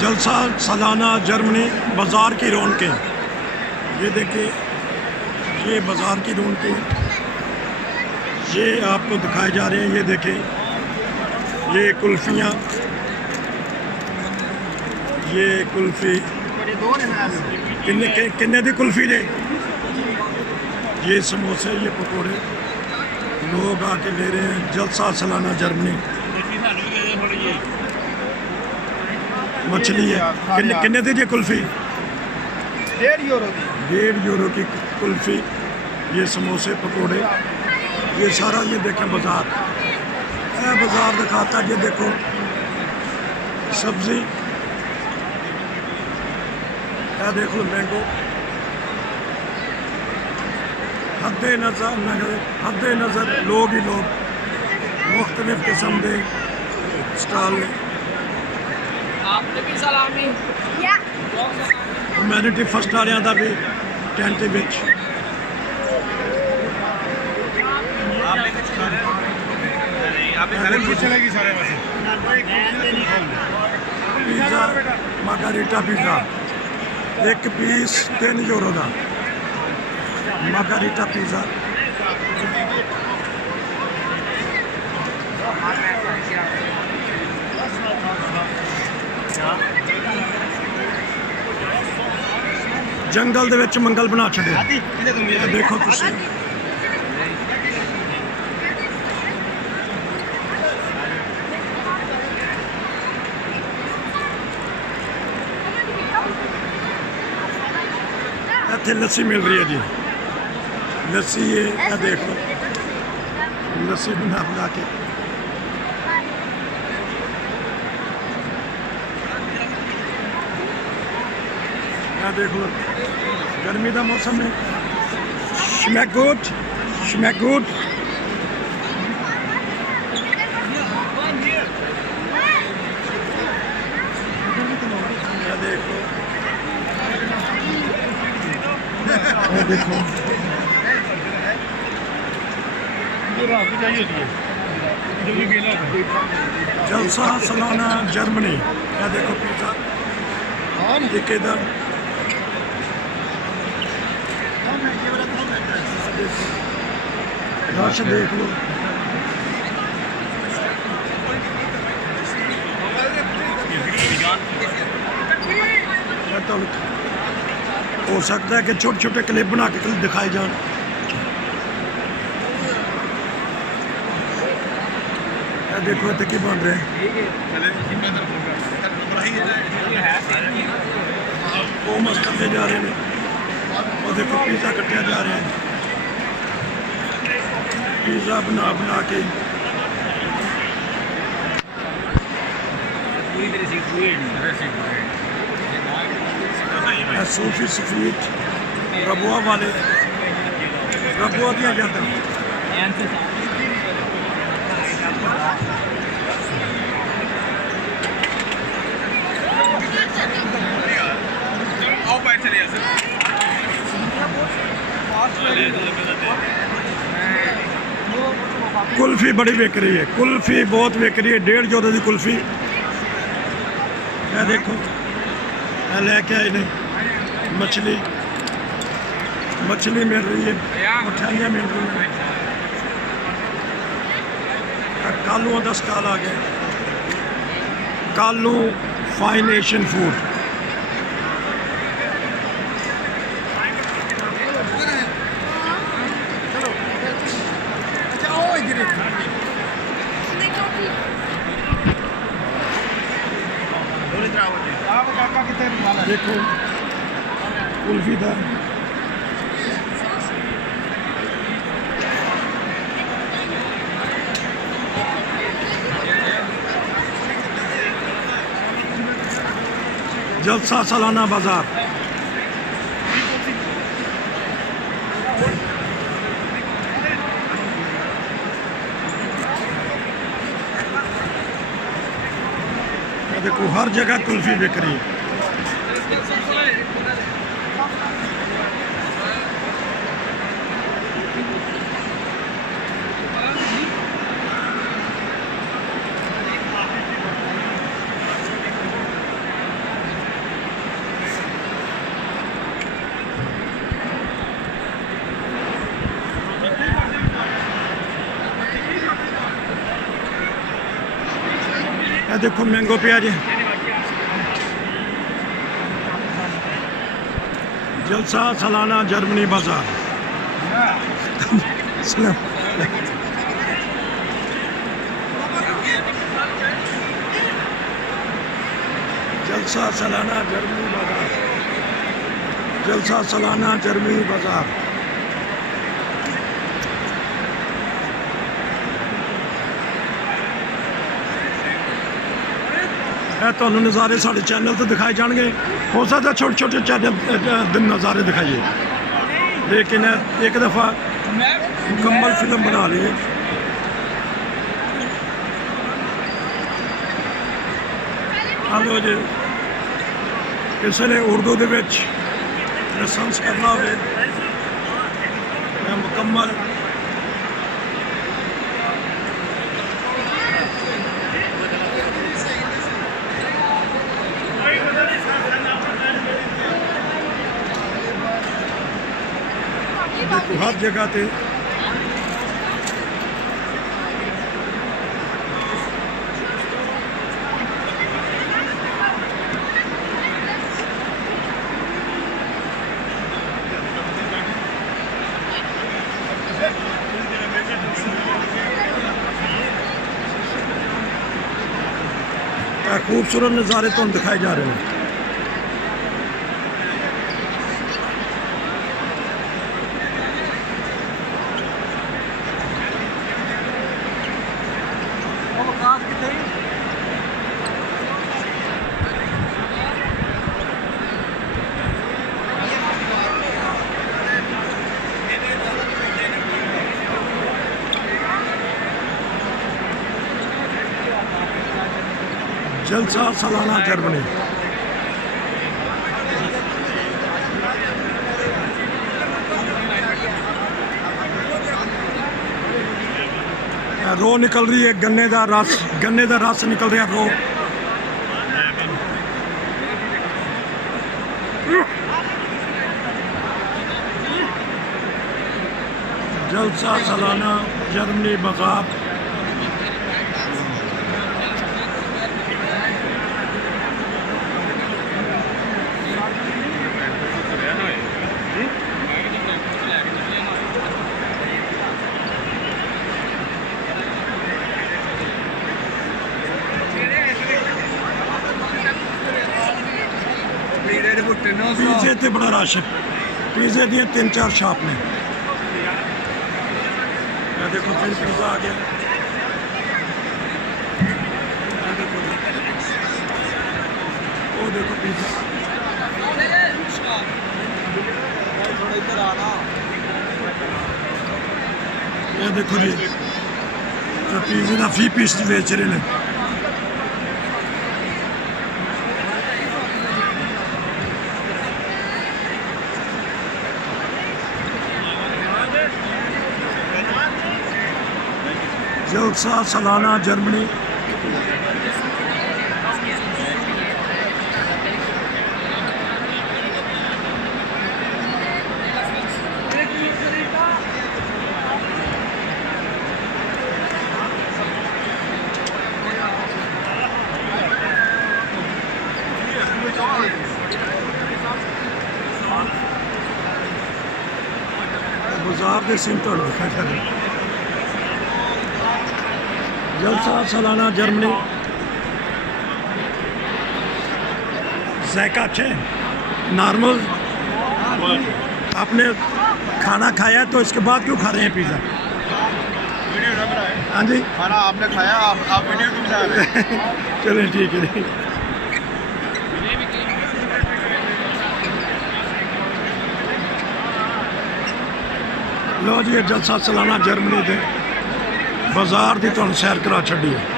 जलसा सालाना जर्मनी बाज़ार की रौनकें। ये देखिए, ये बाज़ार की रौनकें ये आपको दिखाए जा रहे हैं। ये देखें, ये कुल्फ़ियाँ, ये कुल्फ़ी किन्ने दी कुल्फ़ी ने, ये समोसे, ये पकौड़े लोग आके ले रहे हैं। जलसा सालाना जर्मनी। मछली है, किन्ने दी ये कुल्फ़ी? 1.5 यूरो की कुल्फ़ी। ये समोसे पकौड़े, ये सारा, ये देखें बाज़ार, बाज़ार दिखाता है। ये देखो सब्ज़ी, देख लो मैंगो, हद्दे नज़र लोग ही लोग, मुख्तलिफ किस्म के स्टॉल। ह्यूमैनिटी फर्स्ट वालियां दा भी टेंट विच पिज़्ज़ा, मार्गारीटा पिज़्ज़ा, एक पीस 3 यूरो का मार्गारीटा पिज़्ज़ा। जंगल दे विच मंगल बना छड़े, देखो तुसीं। इत्थे लस्सी मिल रही है जी, लस्सी ये देख लो, लस्सी बना के। देख लो, गर्मी का मौसम है। schmeckt gut, schmeckt gut। देखो, देखो जलसा सालाना जर्मनी। या देखो पिज़्ज़ा, इधर रश देख लो। हो सकता है कि छोटे छोटे क्लिप बना के दिखाए जान। देखो इतने की बन रहे हैं, वो मस्त करते जा रहे हैं। और देखो पिज़्ज़ा कटिया जा रहा है, पिज़्ज़ा बना के। सूफी सफीद रबुआ वाले, रबुआ दिया जाता है। कुल्फी बड़ी बिक रही है, कुल्फी बहुत बिक रही है। 1.5 यूरो की कुल्फी। मैं देखो लेके आए नहीं, मछली मिल रही है, मिठाइयाँ मिल रही हैं। कालू का स्टॉल आ गया, कालू फाइन एशियन फूड। देखो कुल्फी था, जलसा सालाना बाजार। देखो हर जगह कुल्फी बिक रही है। ਇਹ ਦੇਖੋ ਮੈਂਗੋ ਪਿਆ ਜੀ जलसा सालाना जर्मनी बाजार जलसा सालाना जर्मनी बाजार जलसा सालाना जर्मनी बाजार ਤੁਹਾਨੂੰ ਨਜ਼ਾਰੇ ਸਾਡੇ ਚੈਨਲ ਤੇ ਦਿਖਾਏ ਜਾਣਗੇ ਹੋ ਸਕਦਾ ਛੋਟੇ ਛੋਟੇ ਚੈਨਲ ਦੇ ਨਜ਼ਾਰੇ ਦਿਖਾਈਏ लेकिन एक दफ़ा मुकम्मल फिल्म बना ली है लो जी किसी ने उर्दू के लाइसेंस करना हो मुकम्मल हर जगह पे खूबसूरत नज़ारे तो दिखाए जा रहे हैं जलसा सालाना जर्मनी रो निकल रही है गन्ने का रस निकल रहा रो जलसा सालाना जर्मनी बाजार पीजे ते बड़ा रश है पीजे दी 3-4 शॉप ने देखो फिर पिज़्ज़ा आ गया वो देखो पिज़्ज़ा ये देखो जी पिज़्ज़े का फी पीस बेच रहे हैं जलसा सालाना जर्मनी बाजार के सीन तो दिखा जा रहे जलसा सालाना जर्मनी जायका अच्छे नॉर्मल आपने खाना खाया तो इसके बाद क्यों खा रहे हैं पिज़्ज़ा हाँ जी खाना आपने खाया आप वीडियो क्यों बना रहे हैं चलें ठीक है लो जी जलसा सालाना जर्मनी दे बाजार की तुहानू सैर करा छड्डी है